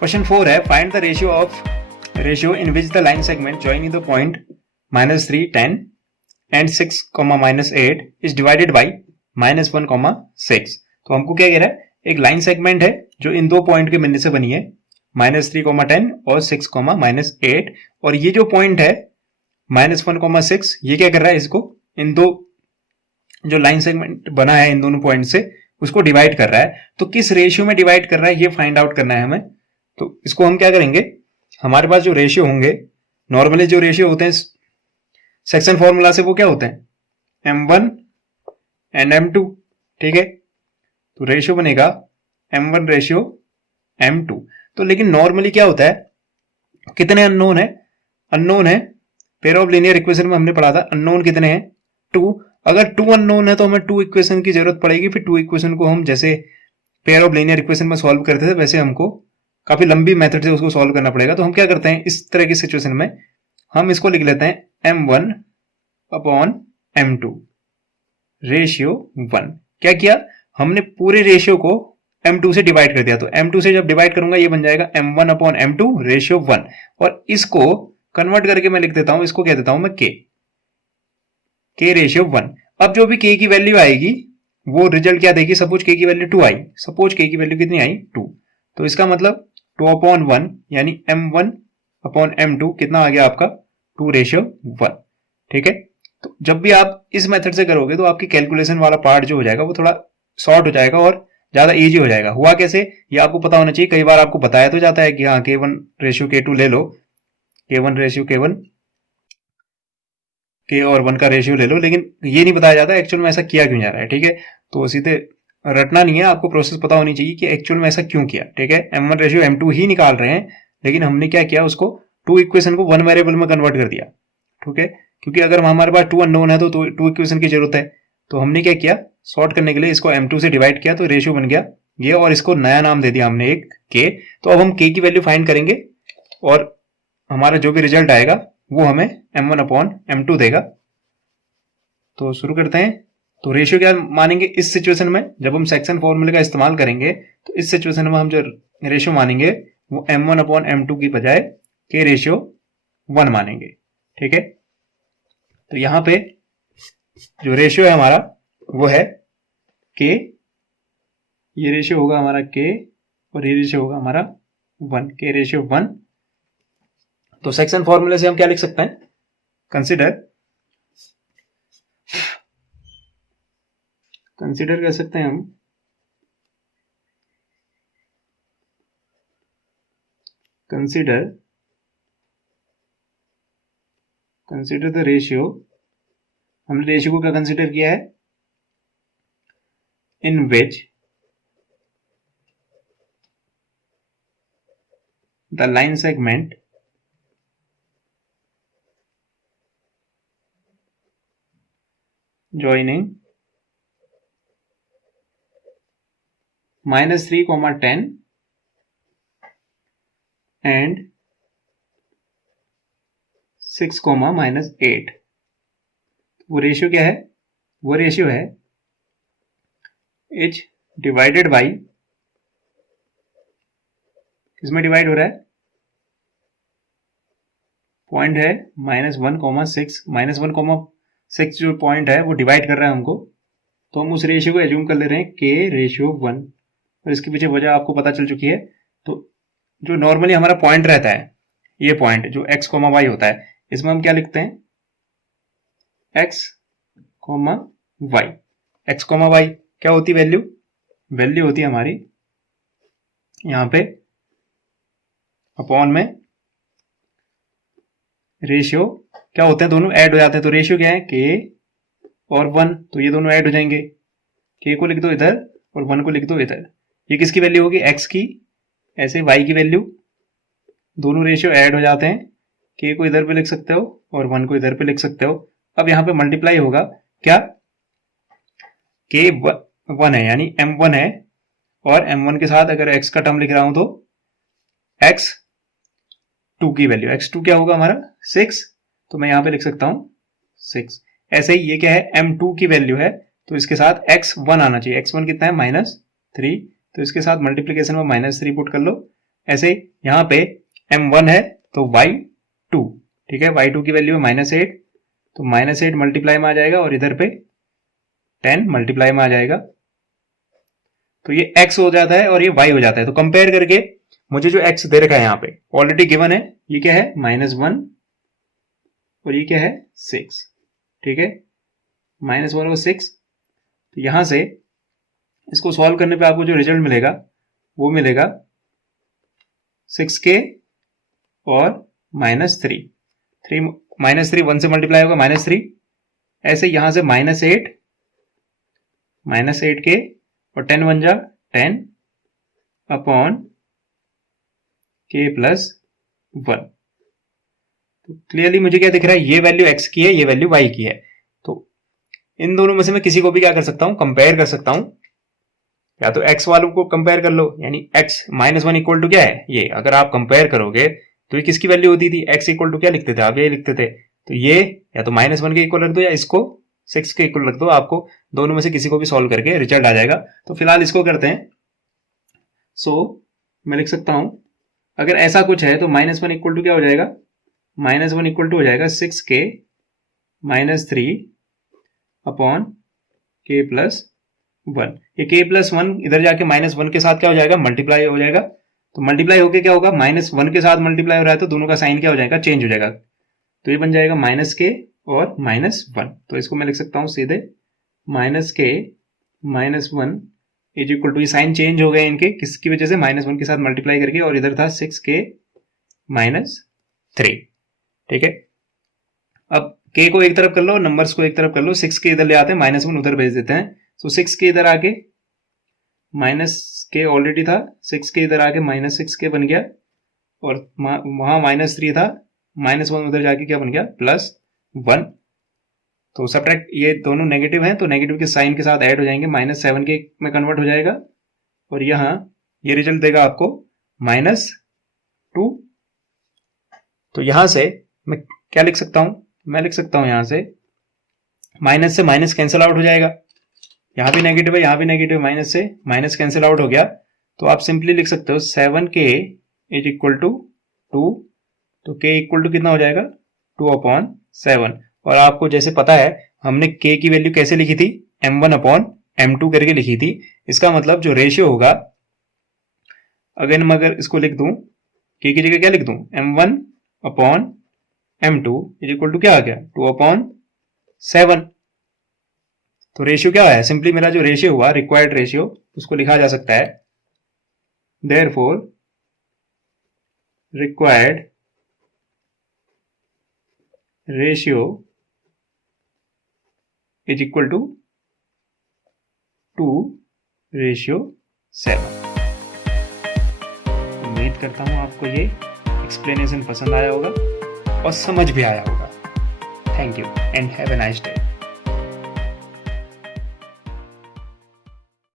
Question 4 है find the ratio in which the line segment joining the point -3, 10 and 6, -8 is divided by -1, 6। तो हमको क्या कह रहा है, एक लाइन सेगमेंट है जो इन दो पॉइंट के मिलने से बनी है, -3, 10 और 6, -8। और ये जो पॉइंट है -1, 6, ये क्या कर रहा है, इसको इन दो जो लाइन सेगमेंट बना है इन दोनों पॉइंट से उसको डिवाइड कर रहा है। तो किस रेशियो में डिवाइड कर रहा है ये फाइंड आउट करना है हमें। तो इसको हम क्या करेंगे, हमारे पास जो रेशियो होंगे, नॉर्मली जो रेशियो होते हैं सेक्शन फॉर्मूला से, वो क्या होते हैं, m1 एंड m2। ठीक है, तो रेशियो बनेगा m1 रेशियो m2। तो लेकिन नॉर्मली क्या होता है, कितने अननोन है, अननोन है, पेयर ऑफ लीनियर इक्वेशन में हमने पढ़ा था अननोन कितने हैं, 2। अगर 2 अननोन है तो हमें 2 इक्वेशन की जरूरत पड़ेगी। फिर 2 इक्वेशन को हम जैसे पेयर ऑफ लीनियर इक्वेशन में सॉल्व करते थे वैसे हमको काफी लंबी मेथड से उसको सॉल्व करना पड़ेगा। तो हम क्या करते हैं, इस तरह की सिचुएशन में हम इसको लिख लेते हैं m1 अपॉन m2 रेशियो 1। क्या किया हमने, पूरे रेशियो को m2 से डिवाइड कर दिया। तो m2 से जब डिवाइड करूंगा ये बन जाएगा m1 अपॉन m2 रेशियो 1। और इसको कन्वर्ट करके मैं लिख देता हूं, इसको कह देता हूं मैं k रेशियो 1। अब जो भी k की वैल्यू आएगी वो रिजल्ट क्या देगी, सपोज k की वैल्यू 2 आई, सपोज k की वैल्यू कितनी आई, 2। तो इसका मतलब 2 अपॉन 1 यानी m1 अपॉन m2 कितना आ गया आपका, 2 रेशियो 1। ठीक है, तो जब भी आप इस मेथड से करोगे तो आपकी कैलकुलेशन वाला पार्ट जो हो जाएगा वो थोड़ा शॉर्ट हो जाएगा और ज्यादा इजी हो जाएगा। हुआ कैसे ये आपको पता होना चाहिए। कई बार आपको बताया तो जाता है कि हाँ k1 रेशियो k2 ले लो, k1 रेशियो k1, k और 1 का रेशियो ले लो, लेकिन ये नहीं बताया जाता एक्चुअल में ऐसा किया क्यों जा रहा है। ठीक है, तो सीधे रटना नहीं है, आपको प्रोसेस पता होनी चाहिए कि एक्चुअल में ऐसा क्यों किया। ठीक है, m1 रेशियो m2 ही निकाल रहे हैं, लेकिन हमने क्या किया, उसको 2 इक्वेशन को 1 वेरिएबल में कन्वर्ट कर दिया। ठीक है, क्योंकि अगर हमारे पास 2 अननोन है तो 2 इक्वेशन की जरूरत है। तो हमने क्या किया, सॉर्ट करने के लिए इसको m2 से डिवाइड किया तो रेशियो बन गया ये, और इसको नया नाम दे दिया हमने एक k। तो अब हम k की वैल्यू फाइंड करेंगे और हमारा जो भी रिजल्ट आएगा वो हमें m1 अपॉन m2 देगा। तो शुरू करते हैं। तो रेशियो क्या मानेंगे इस सिचुएशन में, जब हम सेक्शन फॉर्मूले का इस्तेमाल करेंगे तो इस सिचुएशन में हम जो रेशियो मानेंगे वो m1 अपॉन m2 की बजाय k रेशियो 1 मानेंगे। ठीक है, तो यहां पे जो रेशियो है हमारा वो है k, ये रेशियो होगा हमारा k और ये रेशियो होगा हमारा 1, k रेशियो 1। तो सेक्शन फॉर्मूले से हम क्या लिख सकते हैं, कंसीडर कर सकते हैं हम कंसीडर द रेशियो। हमने रेशियो को क्या कंसीडर किया है, in which the line segment joining -3, 10 and 6, -8। वो रेशियो क्या है, वो रेशियो है इज डिवाइडेड बाई, किसमें डिवाइड हो रहा है, पॉइंट है -1, 6, -1, 6 जो पॉइंट है वो डिवाइड कर रहा है हमको। तो हम उस रेशियो को एज्यूम कर ले रहे हैं k रेशियो 1, और इसके पीछे वजह आपको पता चल चुकी है। तो जो नॉर्मली हमारा पॉइंट रहता है, ये पॉइंट जो x, y होता है, इसमें हम क्या लिखते हैं, x, y। x, y क्या होती वैल्यू, वैल्यू होती है हमारी यहां पे अपॉन में रेशियो, क्या होते हैं, दोनों ऐड हो जाते हैं। तो रेशियो क्या है, k और 1, तो ये दोनों ऐड हो जाएंगे, k को लिख दो इधर और 1 को लिख दो इधर। ये किसकी वैल्यू होगी, x की, ऐसे y की वैल्यू, दोनों रेशियो ऐड हो जाते हैं, k को इधर पे लिख सकते हो और 1 को इधर पे लिख सकते हो। अब यहाँ पे मल्टीप्लाई होगा, क्या, k 1 है यानी m1 है, और m1 के साथ अगर x का टर्म लिख रहा हूं तो x2 की वैल्यू, x2 क्या होगा हमारा 6, तो मैं यहां पे लिख सकता हूं 6। ऐसे ही ये क्या है, m2 की वैल्यू है, तो इसके साथ x1 आना चाहिए, x1 कितना है -3, तो इसके साथ मल्टीप्लीकेशन में -3 पुट कर लो, ऐसे यहाँ पे m1 है तो y2, ठीक है, y2 की वैल्यू है -8, तो -8 मल्टीप्लाई में आ जाएगा और इधर पे 10 मल्टीप्लाई में आ जाएगा, तो ये x हो जाता है और ये y हो जाता है। तो कंपेयर करके मुझे जो x दे रखा है यहाँ पे ऑलरेडी गिवन है, ये क्या है -1 और ये क्या है 6, ठीक है, -1 और 6। तो यहां से इसको सॉल्व करने पे आपको जो रिजल्ट मिलेगा वो मिलेगा 6k और -3, -3 1 से मल्टीप्लाई होगा -3, ऐसे यहां से -8k और 10 बन जा 10 अपॉन k प्लस 1। तो क्लियरली मुझे क्या दिख रहा है, ये वैल्यू x की है, ये वैल्यू y की है। तो इन दोनों में से मैं किसी को भी क्या कर सकता हूं, कंपेयर कर सकता हूं। या तो x वालों को कंपेयर कर लो, यानी x -1 इक्वल टू क्या है ये, अगर आप कंपेयर करोगे तो ये किसकी वैल्यू होती थी, x इक्वल टू क्या लिखते थे आप, ये लिखते थे। तो ये या तो -1 के इक्वल रख दो या इसको 6 के इक्वल रख दो, आपको दोनों में से किसी को भी सॉल्व करके रिजल्ट आ जाएगा। तो फिलहाल इसको करते हैं। सो मैं लिख सकता हूं, अगर ऐसा कुछ है तो -1 इक्वल टू क्या हो जाएगा, -1 इक्वल टू हो जाएगा 6k -3 अपॉन k प्लस 1। ये k प्लस 1 इधर जाके -1 के साथ क्या हो जाएगा, मल्टीप्लाई हो जाएगा। तो मल्टीप्लाई होके क्या होगा, -1 के साथ मल्टीप्लाई हो रहा है तो दोनों का साइन क्या हो जाएगा, चेंज हो जाएगा। तो ये बन जाएगा -k और -1। तो इसको मैं लिख सकता हूं सीधे -k -1 इज इक्वल टू, ये साइन चेंज हो गए इनके, किसकी वजह से, -1 के साथ मल्टीप्लाई करके, और इधर था 6k -3, ठीक है। अब k को एक तरफ कर लो, नंबर्स को एक तरफ कर लो, 6k इधर ले आते हैं, -1 उधर भेज देते हैं। तो 6k इधर आके -k ऑलरेडी था, 6k इधर आके -6k बन गया, और वहां -3 था, -1 उधर जाके क्या बन गया, +1। तो सब्ट्रैक्ट, ये दोनों नेगेटिव हैं तो नेगेटिव के साइन के साथ ऐड हो जाएंगे, -7k में कन्वर्ट हो जाएगा, और यहां ये रिजल्ट देगा आपको -2। तो यहां से मैं क्या लिख सकता हूं, मैं लिख सकता हूं यहां से माइनस से माइनस कैंसिल आउट हो जाएगा, यहां भी नेगेटिव है, यहां भी नेगेटिव, माइनस से माइनस कैंसिल आउट हो गया। तो आप सिंपली लिख सकते हो 7k इज इक्वल टू 2। तो k इक्वल टू कितना हो जाएगा, 2/7। और आपको जैसे पता है हमने k की वैल्यू कैसे लिखी थी, m1/m2 करके लिखी थी। इसका मतलब जो रेशियो होगा, अगर मैं इसको लिख दूं, k की जगह क्या लिख दूं, m1/m2 इज इक्वल टू क्या आ गया, 2/7। तो रेशियो क्या है, सिंपली मेरा जो रेशियो हुआ, रिक्वायर्ड रेशियो, उसको लिखा जा सकता है therefore required ratio is equal to 2:7। उम्मीद करता हूं आपको ये एक्सप्लेनेशन पसंद आया होगा और समझ भी आया होगा। Thank you and have a nice day.